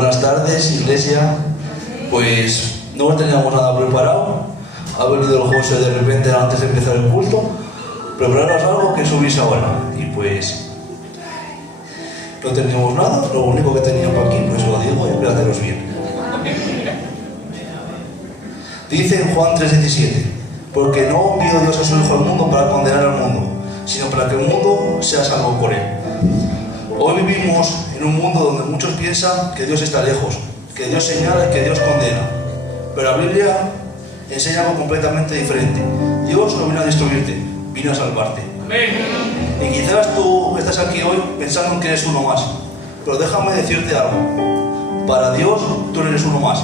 Buenas tardes, iglesia. Pues no teníamos nada preparado. Ha venido el José de repente antes de empezar el culto. Prepararos algo que subís ahora. Y pues no teníamos nada. Lo único que teníamos aquí, pues lo digo y haceros bien. Dice en Juan 3:17: porque no envió Dios a su Hijo al mundo para condenar al mundo, sino para que el mundo sea salvo por él. Hoy vivimos en un mundo donde muchos piensan que Dios está lejos, que Dios señala y que Dios condena. Pero la Biblia enseña algo completamente diferente. Dios no vino a destruirte, vino a salvarte. Amén. Y quizás tú estás aquí hoy pensando que eres uno más. Pero déjame decirte algo. Para Dios tú no eres uno más.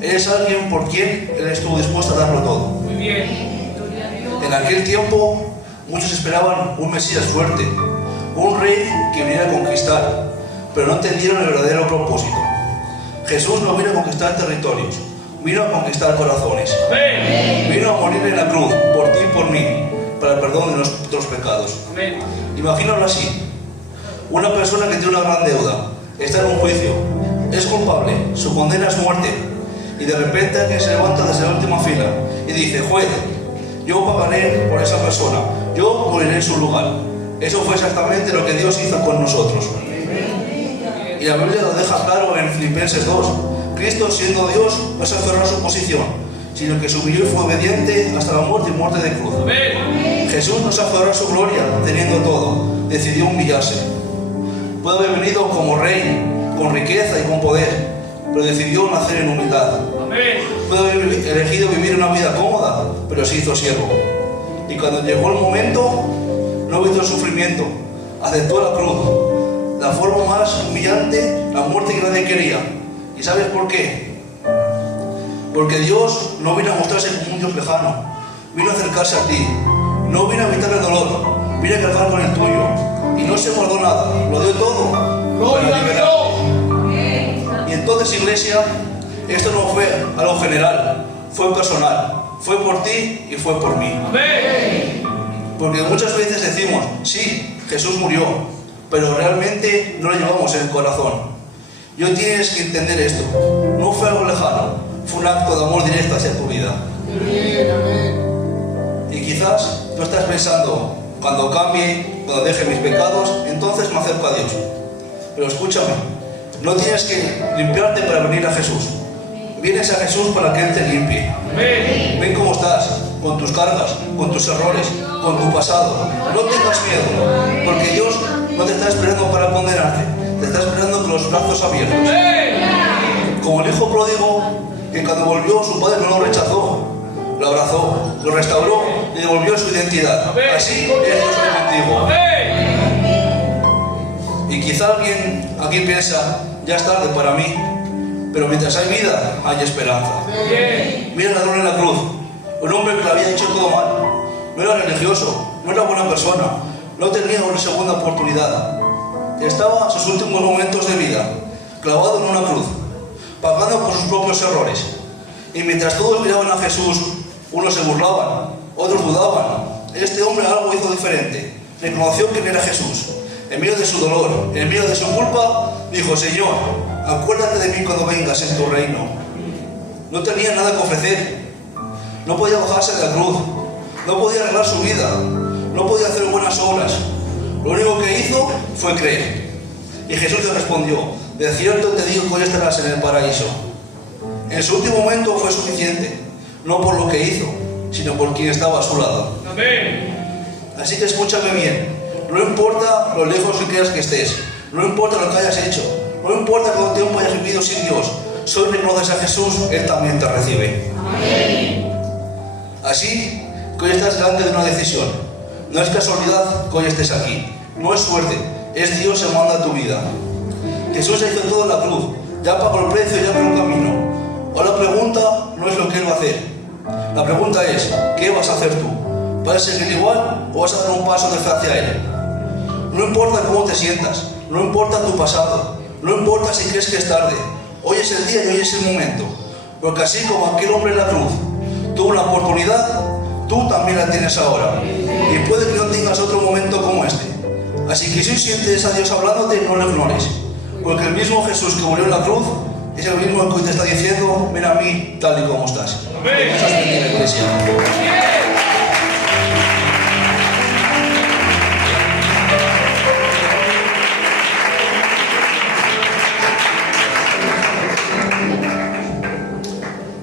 Eres alguien por quien Él estuvo dispuesto a darlo todo. Muy bien. En aquel tiempo muchos esperaban un Mesías fuerte, un rey que viniera a conquistar, pero no entendieron el verdadero propósito. Jesús no vino a conquistar territorios, vino a conquistar corazones. Amén. Vino a morir en la cruz, por ti y por mí, para el perdón de nuestros pecados. Amén. Imagínalo así: una persona que tiene una gran deuda, está en un juicio, es culpable, su condena es muerte, y de repente alguien se levanta desde la última fila y dice: juez, yo pagaré por esa persona, yo moriré en su lugar. Eso fue exactamente lo que Dios hizo con nosotros. Y la Biblia lo deja claro en Filipenses 2. Cristo, siendo Dios, no se aferró a su posición, sino que se humilló y fue obediente hasta la muerte y muerte de cruz. Jesús no se aferró a su gloria, teniendo todo. Decidió humillarse. Puede haber venido como rey, con riqueza y con poder, pero decidió nacer en humildad. Puede haber elegido vivir una vida cómoda, pero se hizo siervo. Y cuando llegó el momento, no evitó el sufrimiento, aceptó la cruz, la forma más humillante, la muerte que nadie quería. ¿Y sabes por qué? Porque Dios no vino a mostrarse como un Dios lejano, vino a acercarse a ti, no vino a evitar el dolor, vino a cargar con el tuyo, y no se guardó nada, lo dio todo para liberarte. Y entonces, iglesia, esto no fue algo general, fue personal, fue por ti y fue por mí. Amén. Porque muchas veces decimos: sí, Jesús murió, pero realmente no lo llevamos en el corazón. Y hoy tienes que entender esto: no fue algo lejano, fue un acto de amor directo hacia tu vida. Y quizás tú estás pensando: cuando cambie, cuando deje mis pecados, entonces me acerco a Dios. Pero escúchame, no tienes que limpiarte para venir a Jesús. Vienes a Jesús para que Él te limpie. Ven cómo estás, con tus cargas, con tus errores, con tu pasado. No tengas miedo, porque Dios no te está esperando para condenarte, te está esperando con los brazos abiertos. Como el hijo pródigo, que cuando volvió su padre no lo rechazó, lo abrazó, lo restauró y devolvió su identidad. Así es Dios contigo. Y quizá alguien aquí piensa: ya es tarde para mí. Pero mientras hay vida, hay esperanza. Mira el ladrón en la cruz, un hombre que le había hecho todo mal. No era religioso, no era buena persona, no tenía una segunda oportunidad. Estaba en sus últimos momentos de vida, clavado en una cruz, pagando por sus propios errores. Y mientras todos miraban a Jesús, unos se burlaban, otros dudaban. Este hombre algo hizo diferente, reconoció que era Jesús. En medio de su dolor, en medio de su culpa, dijo: Señor, acuérdate de mí cuando vengas en tu reino. No tenía nada que ofrecer, no podía bajarse de la cruz, no podía arreglar su vida, no podía hacer buenas obras. Lo único que hizo fue creer. Y Jesús le respondió: de cierto te digo que hoy estarás en el paraíso. En su último momento fue suficiente, no por lo que hizo, sino por quien estaba a su lado. Amén. Así que escúchame bien. No importa lo lejos que creas que estés, no importa lo que hayas hecho, no importa cuánto tiempo hayas vivido sin Dios, solo reconoces a Jesús, Él también te recibe. Amén. Así que hoy estás delante de una decisión. No es casualidad que hoy estés aquí, no es suerte, es Dios llamando a tu vida. Jesús ya hizo todo en la cruz, ya pagó el precio, ya abrió un camino. Ahora la pregunta no es lo que Él va a hacer, la pregunta es: ¿qué vas a hacer tú? ¿Vas a seguir igual o vas a dar un paso de fe hacia Él? No importa cómo te sientas, no importa tu pasado, no importa si crees que es tarde. Hoy es el día y hoy es el momento. Porque así como aquel hombre en la cruz tuvo una oportunidad, tú también la tienes ahora. Y puede que no tengas otro momento como este. Así que si sientes a Dios hablándote, no lo ignores. Porque el mismo Jesús que murió en la cruz Es lo mismo que hoy te está diciendo, ven a mí tal y como estás. Eso es venir a la iglesia.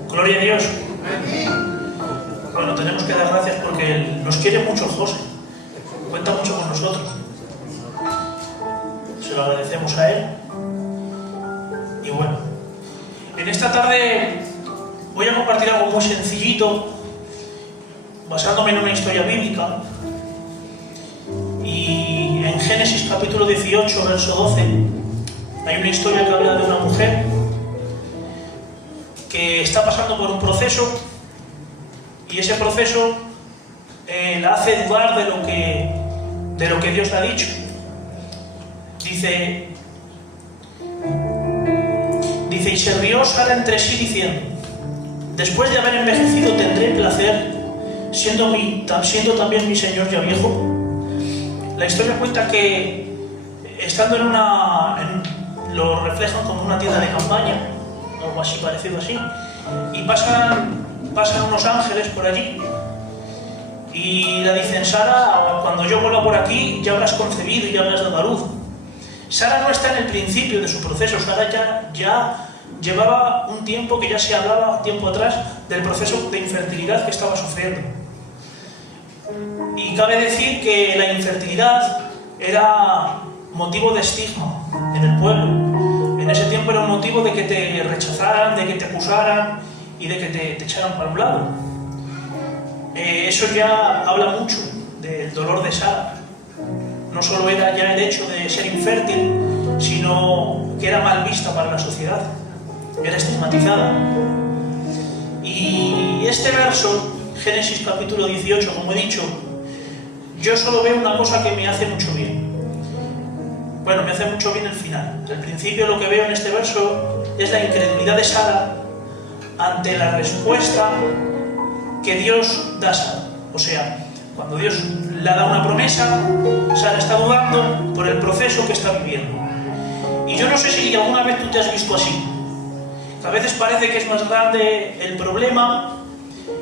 Gloria a Dios. Bueno, tenemos que dar gracias porque nos quiere mucho José. Cuenta mucho con nosotros. Se lo agradecemos a él. Y bueno, en esta tarde voy a compartir algo muy sencillito, basándome en una historia bíblica. Y en Génesis capítulo 18, verso 12, hay una historia que habla de una mujer que está pasando por un proceso, y ese proceso la hace dudar de lo que Dios le ha dicho. Dice, y se rió Sara entre sí diciendo: después de haber envejecido tendré placer, siendo también mi señor ya viejo. La historia cuenta que estando lo reflejan como una tienda de campaña, algo así parecido así, y pasan unos ángeles por allí y le dicen: Sara, cuando yo vuelva por aquí ya habrás concebido y ya habrás dado a luz. Sara no está en el principio de su proceso. Sara ya llevaba un tiempo, que ya se hablaba un tiempo atrás del proceso de infertilidad que estaba sufriendo. Y cabe decir que la infertilidad era motivo de estigma en el pueblo. En ese tiempo era un motivo de que te rechazaran, de que te acusaran y de que te echaran para un lado. Eso ya habla mucho del dolor de Sara. No solo era ya el hecho de ser infértil, sino que era mal vista para la sociedad, era estigmatizada. Y este verso, Génesis capítulo 18, como he dicho, yo solo veo una cosa que me hace mucho bien. Bueno, me hace mucho bien el final. Al principio lo que veo en este verso es la incredulidad de Sara ante la respuesta que Dios da a Sara. O sea, cuando Dios le da una promesa, Sara está dudando por el proceso que está viviendo. Y yo no sé si alguna vez tú te has visto así. Que a veces parece que es más grande el problema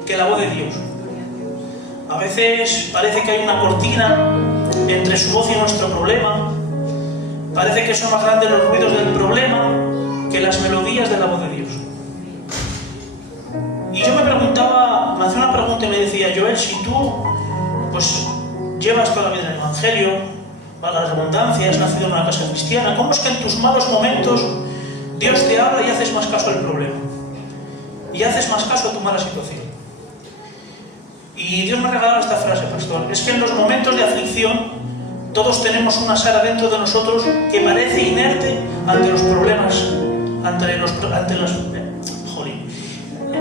que la voz de Dios. A veces parece que hay una cortina entre su voz y nuestro problema. Parece que son más grandes los ruidos del problema que las melodías de la voz de Dios. Y yo me hacía una pregunta y me decía: Joel, si tú pues llevas toda la vida en el Evangelio, valga la redundancia, has nacido en una casa cristiana, ¿cómo es que en tus malos momentos Dios te habla y haces más caso al problema? Y haces más caso a tu mala situación. Y Dios me ha regalado esta frase, pastor: es que en los momentos de aflicción todos tenemos una Sara dentro de nosotros que parece inerte ante los problemas,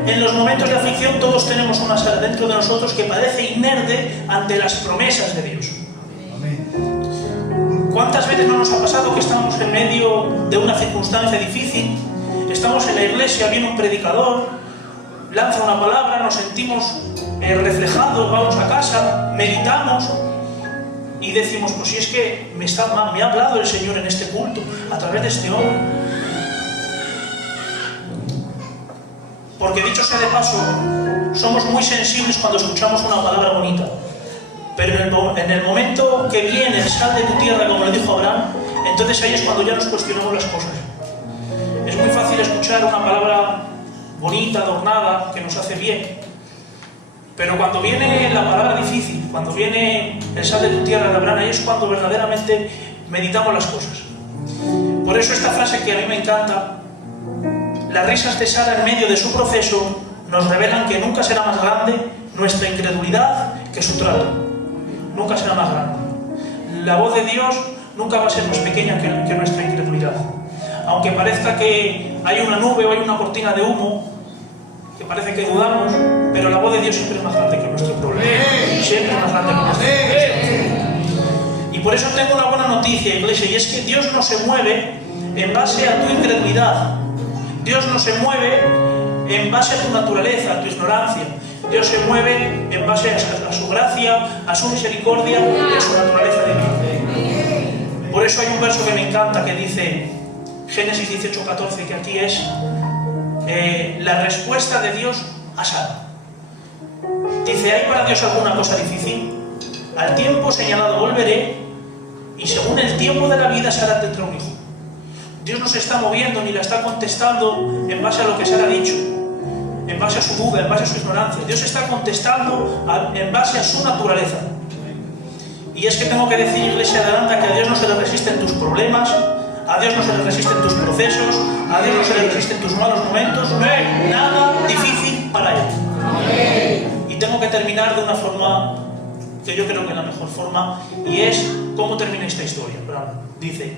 En los momentos de aflicción todos tenemos una Sara dentro de nosotros que parece inerte ante las promesas de Dios. ¿Cuántas veces no nos ha pasado que estamos en medio de una circunstancia difícil? Estamos en la iglesia, viene un predicador, lanza una palabra, nos sentimos reflejados, vamos a casa, meditamos y decimos: pues si es que me ha hablado el Señor en este culto, a través de este hombre. Porque dicho sea de paso, somos muy sensibles cuando escuchamos una palabra bonita. Pero en el momento que viene, sal de tu tierra, como le dijo Abraham, entonces ahí es cuando ya nos cuestionamos las cosas. Es muy fácil escuchar una palabra bonita, adornada, que nos hace bien. Pero cuando viene la palabra difícil, cuando viene el sal de tu tierra de Abraham, ahí es cuando verdaderamente meditamos las cosas. Por eso esta frase que a mí me encanta: las risas de Sara en medio de su proceso nos revelan que nunca será más grande nuestra incredulidad que su trato. Nunca será más grande. La voz de Dios nunca va a ser más pequeña que nuestra incredulidad. Aunque parezca que hay una nube o hay una cortina de humo, que parece que dudamos, pero la voz de Dios siempre es más grande que nuestro problema. Siempre es más grande que nuestro problema. Y por eso tengo una buena noticia, iglesia, y es que Dios no se mueve en base a tu incredulidad. Dios no se mueve en base a tu naturaleza, a tu ignorancia. Dios se mueve en base a su gracia, a su misericordia y a su naturaleza divina. Por eso hay un verso que me encanta que dice: Génesis 18:14, que aquí es la respuesta de Dios a Sara. Dice: ¿hay para Dios alguna cosa difícil? Al tiempo señalado volveré, y según el tiempo de la vida Sara tendrá un hijo. Dios no se está moviendo ni la está contestando en base a lo que Sara ha dicho, en base a su duda, en base a su ignorancia. Dios está contestando en base a su naturaleza. Y es que tengo que decir, Iglesia de Aranda, que a Dios no se le resisten tus problemas, a Dios no se le resisten tus procesos, a Dios no se le resisten tus malos momentos. No hay nada difícil para Él. Y tengo que terminar de una forma que yo creo que es la mejor forma, y es cómo termina esta historia. Dice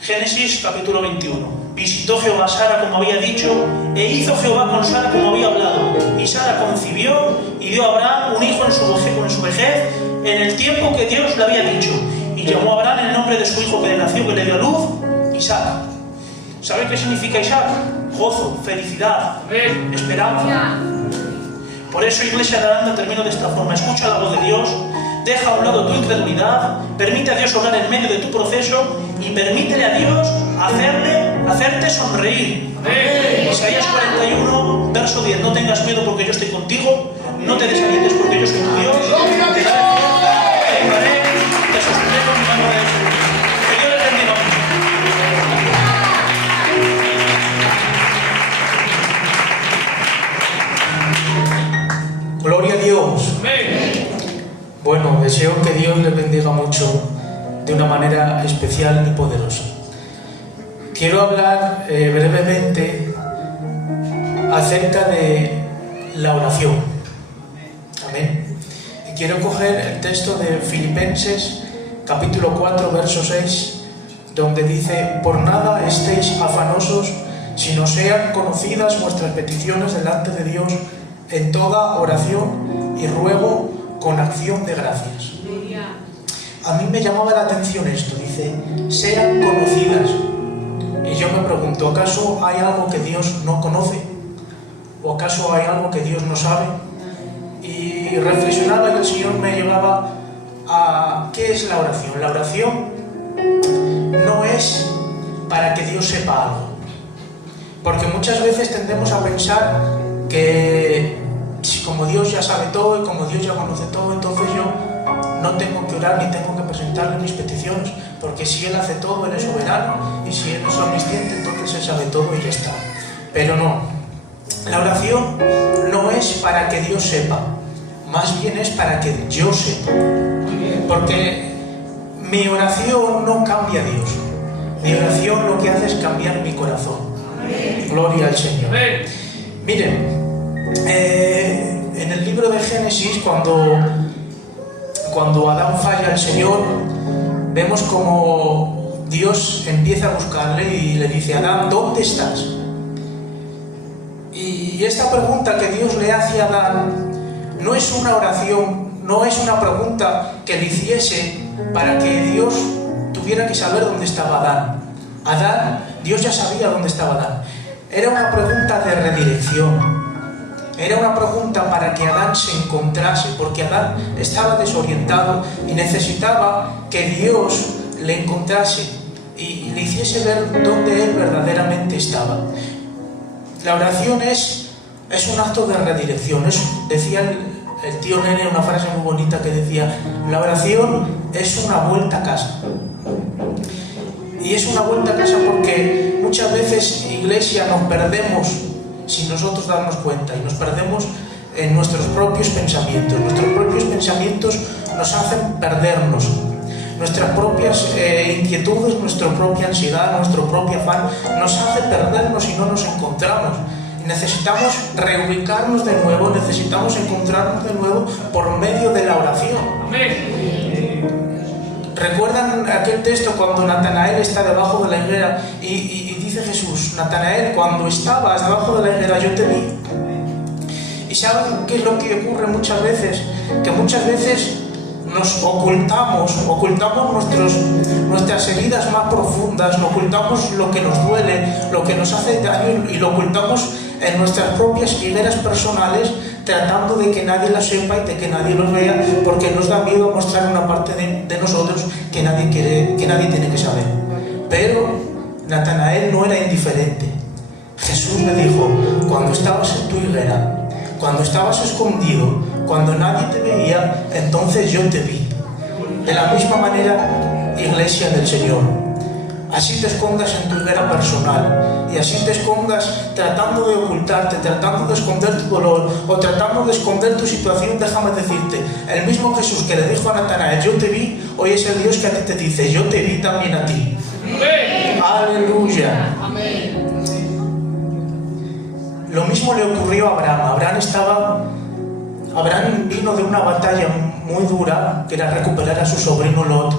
Génesis capítulo 21: visitó Jehová a Sara como había dicho, e hizo Jehová con Sara como había hablado. Y Sara concibió y dio a Abraham un hijo en su vejez, en el tiempo que Dios le había dicho. Y llamó a Abraham el nombre de su hijo que le nació, que le dio a luz, Isaac. ¿Sabe qué significa Isaac? Gozo, felicidad, esperanza. Por eso, Iglesia de Aranda, termino de esta forma: escucha la voz de Dios, deja a un lado tu incredulidad, permite a Dios obrar en medio de tu proceso y permítele a Dios hacerte sonreír. Isaías 41, verso 10: no tengas miedo porque yo estoy contigo, no te desalientes porque yo soy tu Dios, te daré fuerza, te ayudaré, te sostendré con mi mano derecha. Que Dios les bendiga mucho. Gloria a Dios. Bueno, deseo que Dios les bendiga mucho de una manera especial y poderosa. Quiero hablar brevemente acerca de la oración. Amén. Y quiero coger el texto de Filipenses capítulo 4, verso 6, donde dice: por nada estéis afanosos, sino sean conocidas vuestras peticiones delante de Dios en toda oración y ruego con acción de gracias. A mí me llamaba la atención esto, dice, sean conocidas. Y yo me pregunto, ¿acaso hay algo que Dios no conoce? ¿O acaso hay algo que Dios no sabe? Y reflexionaba y el Señor me llevaba a ¿qué es la oración? La oración no es para que Dios sepa algo. Porque muchas veces tendemos a pensar que como Dios ya sabe todo y como Dios ya conoce todo, entonces yo no tengo que orar ni tengo que presentarle mis peticiones, porque si Él hace todo, Él es soberano, y si Él es omnisciente, entonces Él sabe todo y ya está. Pero no, la oración no es para que Dios sepa, más bien es para que yo sepa, porque mi oración no cambia a Dios, mi oración lo que hace es cambiar mi corazón. Gloria al Señor. Miren, en el libro de Génesis, cuando Adán falla al Señor, vemos como Dios empieza a buscarle y le dice: Adán, ¿dónde estás? Y esta pregunta que Dios le hace a Adán no es una oración, no es una pregunta que le hiciese para que Dios tuviera que saber dónde estaba Adán. Adán, Dios ya sabía dónde estaba Adán. Era una pregunta de redirección. Era una pregunta para que Adán se encontrase, porque Adán estaba desorientado y necesitaba que Dios le encontrase y le hiciese ver dónde él verdaderamente estaba. La oración es un acto de redirección. Decía el tío Nene una frase muy bonita que decía: la oración es una vuelta a casa. Y es una vuelta a casa porque muchas veces, iglesia, nos perdemos sin nosotros darnos cuenta y nos perdemos en nuestros propios pensamientos. Nuestros propios pensamientos nos hacen perdernos. Nuestras propias inquietudes, nuestra propia ansiedad, nuestro propio afán nos hace perdernos y no nos encontramos. Y necesitamos reubicarnos de nuevo, necesitamos encontrarnos de nuevo por medio de la oración. ¿Recuerdan aquel texto cuando Natanael está debajo de la higuera y dice Jesús: Natanael, cuando estabas debajo de la higuera yo te vi? ¿Y saben qué es lo que ocurre muchas veces? Que muchas veces nos ocultamos nuestras heridas más profundas, ocultamos lo que nos duele, lo que nos hace daño, y lo ocultamos en nuestras propias higueras personales, tratando de que nadie las sepa y de que nadie los vea, porque nos da miedo mostrar una parte de nosotros que nadie tiene que saber. Pero Natanael no era indiferente. Jesús le dijo: cuando estabas en tu higuera, cuando estabas escondido, cuando nadie te veía, entonces yo te vi. De la misma manera, Iglesia del Señor, así te escondas en tu higuera personal y así te escondas tratando de ocultarte, tratando de esconder tu dolor o tratando de esconder tu situación, déjame decirte, el mismo Jesús que le dijo a Natanael: yo te vi, hoy es el Dios que a ti te dice: yo te vi también a ti. ¡Amén! ¡Aleluya! ¡Amén! Lo mismo le ocurrió a Abraham. Abraham vino de una batalla muy dura, que era recuperar a su sobrino Lot,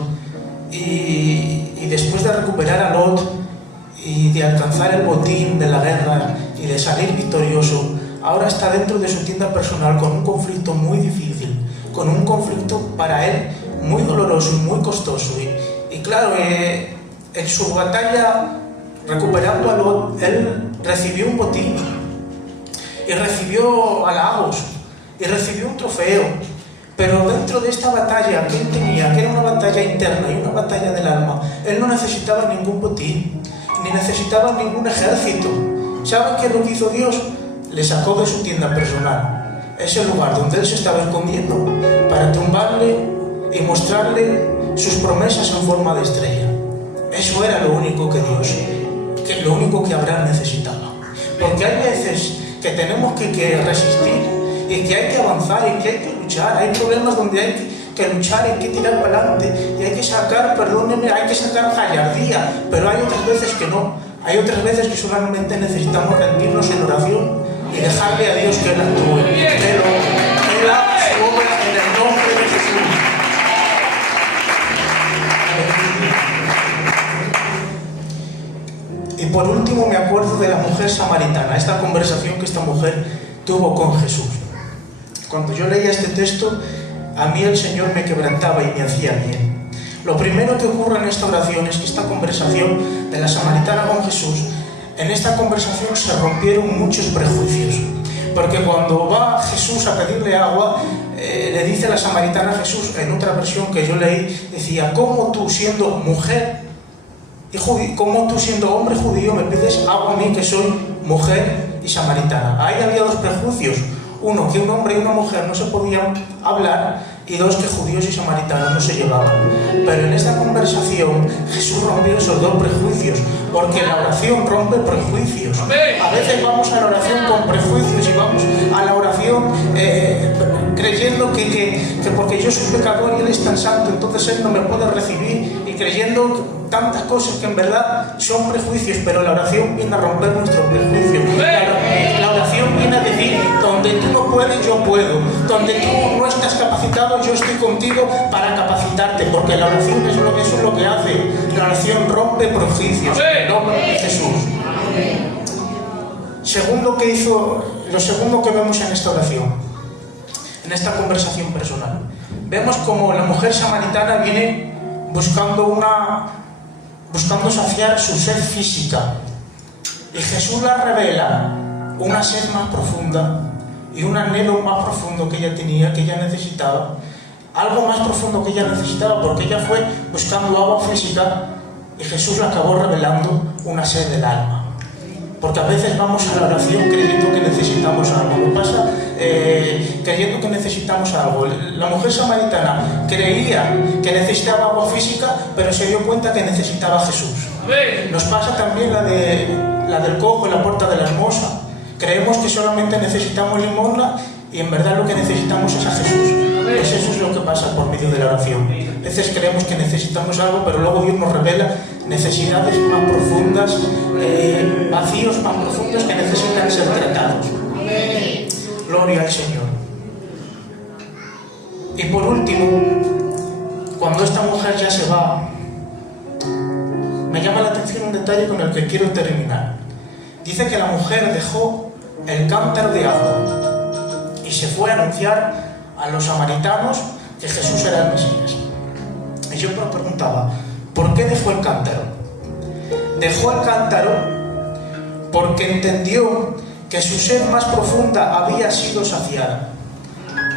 y después de recuperar a Lot y de alcanzar el botín de la guerra y de salir victorioso, ahora está dentro de su tienda personal con un conflicto muy difícil, con un conflicto para él muy doloroso y muy costoso. Y claro, en su batalla recuperando a Lot, él recibió un botín y recibió halagos y recibió un trofeo, pero dentro de esta batalla que él tenía, que era una batalla interna y una batalla del alma, él no necesitaba ningún botín, ni necesitaba ningún ejército. ¿Saben qué es lo que hizo Dios? Le sacó de su tienda personal, ese lugar donde él se estaba escondiendo, para tumbarle y mostrarle sus promesas en forma de estrella. Eso era lo único que Dios, lo único que Abraham necesitaba. Porque hay veces que tenemos que resistir y que hay que avanzar y que hay que luchar. Hay problemas donde hay que luchar, hay que tirar para adelante y hay que sacar, perdónenme, hay que sacar gallardía, pero hay otras veces que no. Hay otras veces que solamente necesitamos rendirnos en oración y dejarle a Dios que Él actúe. Pero Él haga su obra en el nombre de Jesús. Y por último me acuerdo de la mujer samaritana, esta conversación que esta mujer tuvo con Jesús. Cuando yo leía este texto, a mí el Señor me quebrantaba y me hacía bien. Lo primero que ocurre en esta oración es que esta conversación de la samaritana con Jesús, en esta conversación se rompieron muchos prejuicios. Porque cuando va Jesús a pedirle agua, le dice la samaritana a Jesús, en otra versión que yo leí, decía: ¿cómo tú siendo mujer y cómo tú siendo hombre judío me pides agua a mí que soy mujer y samaritana? Ahí había dos prejuicios. Uno, que un hombre y una mujer no se podían hablar, y dos, que judíos y samaritanos no se llevaban. Pero en esta conversación Jesús rompió esos dos prejuicios, porque la oración rompe prejuicios. A veces vamos a la oración con prejuicios y vamos a la oración creyendo que porque yo soy pecador y Él es tan santo, entonces Él no me puede recibir, y creyendo tantas cosas que en verdad son prejuicios. Pero la oración viene a romper nuestros prejuicios. La oración viene a decir: donde tú no puedes, yo puedo. Donde tú no estás capacitado, yo estoy contigo para capacitarte. Porque la oración eso es lo que hace. La oración rompe prejuicios. En el nombre de Jesús. Lo segundo que vemos en esta oración, en esta conversación personal, vemos como la mujer samaritana viene buscando saciar su sed física, y Jesús la revela una sed más profunda y un anhelo más profundo que ella tenía, que ella necesitaba, algo más profundo que ella necesitaba, porque ella fue buscando agua física y Jesús la acabó revelando una sed del alma. Porque a veces vamos a la oración creyendo que necesitamos algo. ¿No pasa? Creyendo que necesitamos algo. La mujer samaritana creía que necesitaba agua física, pero se dio cuenta que necesitaba a Jesús. Nos pasa también la del cojo en la puerta de la hermosa. Creemos que solamente necesitamos limosna y en verdad lo que necesitamos es a Jesús. Pues eso es lo que pasa por medio de la oración. A veces creemos que necesitamos algo, pero luego Dios nos revela necesidades más profundas, vacíos más profundos que necesitan ser tratados. Gloria al Señor. Y por último, cuando esta mujer ya se va, me llama la atención un detalle con el que quiero terminar. Dice que la mujer dejó el cántaro de agua y se fue a anunciar a los samaritanos que Jesús era el Mesías. Y yo me preguntaba, ¿por qué dejó el cántaro? Dejó el cántaro porque entendió que su sed más profunda había sido saciada.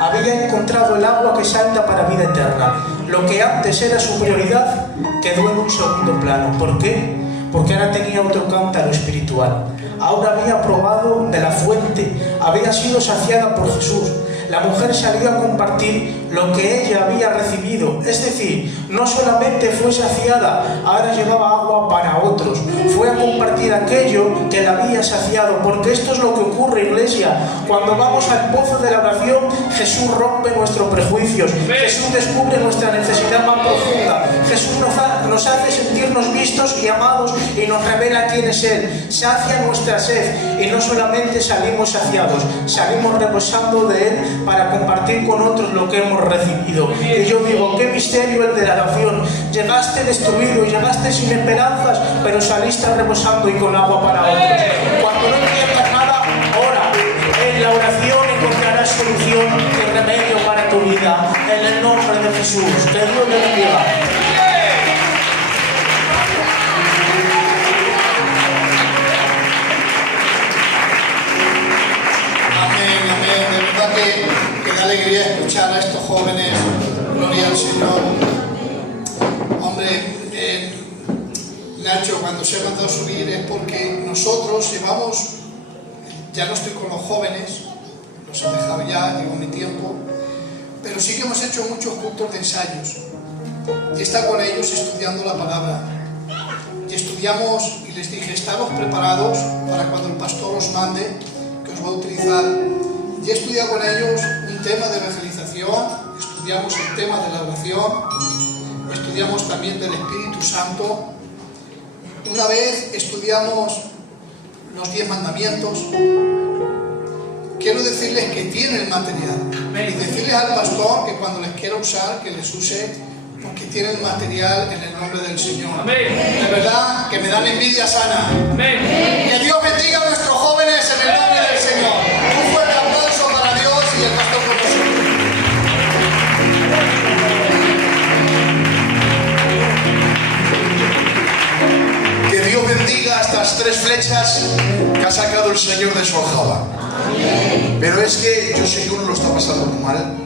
Había encontrado el agua que salta para vida eterna. Lo que antes era su prioridad quedó en un segundo plano. ¿Por qué? porque ahora tenía otro cántaro espiritual. Ahora había probado de la fuente, había sido saciada por Jesús. La mujer salió a compartir lo que ella había recibido, es decir, no solamente fue saciada, ahora llevaba agua para otros, fue a compartir aquello que la había saciado, porque esto es lo que ocurre, iglesia. Cuando vamos al pozo de la oración, Jesús rompe nuestros prejuicios, Jesús descubre nuestra necesidad más profunda, Jesús nos hace sentirnos vistos y amados y nos revela quién es Él, sacia nuestra sed, y no solamente salimos saciados, salimos reposando de Él para compartir con otros lo que hemos recibido. Y yo digo, qué misterio el de la oración. Llegaste destruido, llegaste sin esperanzas, pero saliste reposando y con agua para otros. Cuando no entiendas nada, ora. En la oración encontrarás solución y remedio para tu vida. En el nombre de Jesús. Que Dios te bendiga. Que da alegría escuchar a estos jóvenes. Gloria al Señor. Hombre, Nacho, cuando se ha mandado subir es porque nosotros llevamos, ya no estoy con los jóvenes, los he dejado ya, llevo mi tiempo, pero sí que hemos hecho muchos cultos de ensayos y está con ellos estudiando la palabra. Y estudiamos, y les dije, estamos preparados para cuando el pastor os mande, que os va a utilizar. Y he estudiado con ellos un tema de evangelización, estudiamos el tema de la oración, estudiamos también del Espíritu Santo. Una vez estudiamos los 10 mandamientos. Quiero decirles que tienen material y decirles al pastor que cuando les quiera usar, que les use, porque tienen material en el nombre del Señor. Amén. De verdad que me dan envidia sana. Amén. Que Dios bendiga a nuestros jóvenes en el nombre del Señor. Un fuerte aplauso para Dios y el pastor por nosotros. Que Dios bendiga estas 3 flechas que ha sacado el Señor de su aljaba. Pero es que yo sé que uno lo está pasando muy mal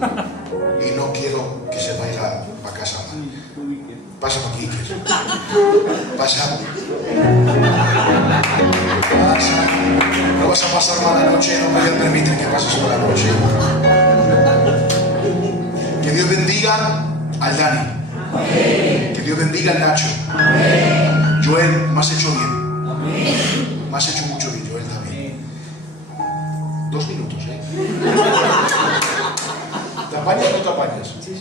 y no quiero que se vaya a casa mal. Pásame aquí, pasa. No vas a pasar mala noche, no me voy a permitir que pases mala noche. Que Dios bendiga al Dani. Que Dios bendiga al Nacho. Joel, me has hecho bien. Me has hecho mucho bien, Joel, también. 2 minutos, ¿eh? ¿Te apañas o no te apañas? Sí.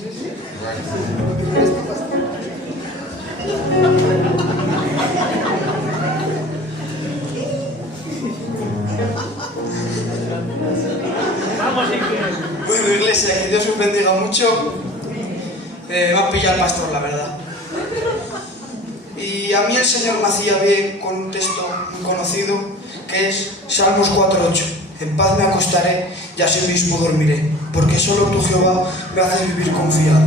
Bueno, iglesia, que Dios os bendiga mucho. Me ha pillado el pastor, la verdad. Y a mí el Señor me hacía bien con un texto muy conocido, que es Salmos 4:8. En paz me acostaré y asimismo dormiré, porque solo tú, Jehová, me haces vivir confiado.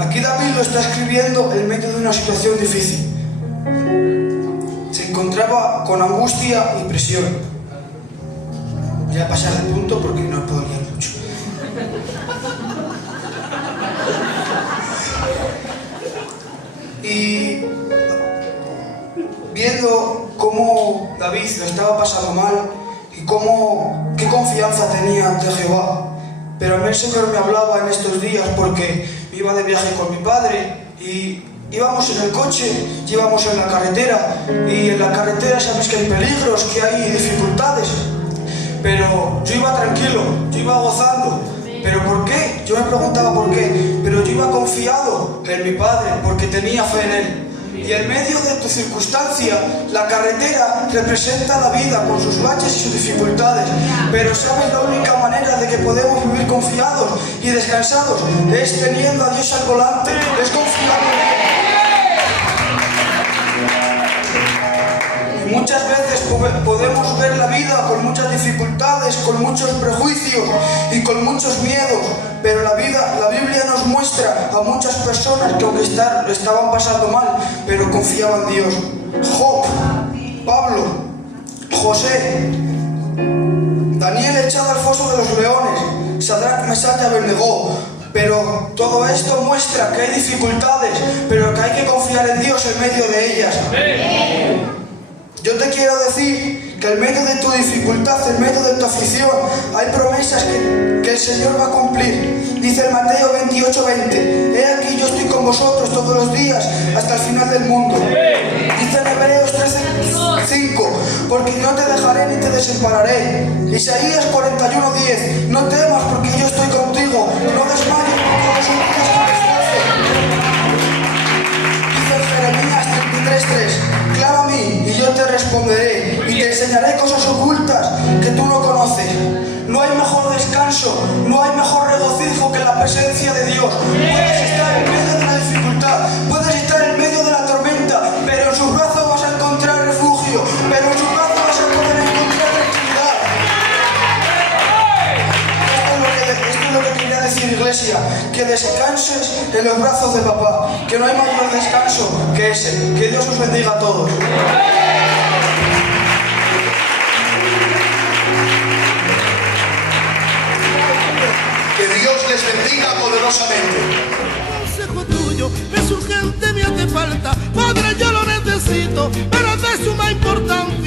Aquí David lo está escribiendo en medio de una situación difícil. Se encontraba con angustia y presión. Voy a pasar de punto porque no puedo liar mucho. Y viendo cómo David lo estaba pasando mal y qué confianza tenía ante Jehová, pero a mí el Señor me hablaba en estos días porque iba de viaje con mi padre y íbamos en el coche, íbamos en la carretera, y en la carretera sabes que hay peligros, que hay dificultades, pero yo iba tranquilo, yo iba gozando. ¿Pero por qué? Yo me preguntaba por qué, pero yo iba confiado en mi padre porque tenía fe en él. Y en medio de tu circunstancia, la carretera representa la vida con sus baches y sus dificultades. Pero ¿sabes la única manera de que podemos vivir confiados y descansados? Es teniendo a Dios al volante, es confiando en Él. Y muchas veces podemos ver la vida con muchas dificultades, con muchos prejuicios y con muchos miedos. Pero la Biblia nos muestra a muchas personas que aunque estaban pasando mal, pero confiaban en Dios. Job, Pablo, José, Daniel echado al foso de los leones, Sadrach, Mesach y Abednego. Pero todo esto muestra que hay dificultades, pero que hay que confiar en Dios en medio de ellas. Yo te quiero decir que en medio de tu dificultad, en medio de tu aflicción, hay promesas que el Señor va a cumplir. Dice en Mateo 28:20, he aquí yo estoy con vosotros todos los días hasta el final del mundo. Dice en Hebreos 13:5, porque no te dejaré ni te desampararé. Isaías 41:10, no temas porque yo estoy contigo, no desmayes porque yo soy Dios que te esfuerzo. Dice en Jeremías 33:3, clama a mí y yo te responderé y te enseñaré cosas ocultas que tú no conoces. No hay mejor descanso, no hay mejor regocijo que la presencia de Dios. Puedes estar en medio de la dificultad, puedes estar en medio de la tormenta, pero en sus brazos vas a encontrar refugio, pero en sus brazos vas a poder encontrar tranquilidad. Esto es lo que quería decir, iglesia, que descanses en los brazos de papá, que no hay mayor descanso que ese. Que Dios os bendiga a todos. Que Dios les bendiga poderosamente. Consejo tuyo es urgente, me hace falta. Padre, yo lo necesito, pero es de suma importancia.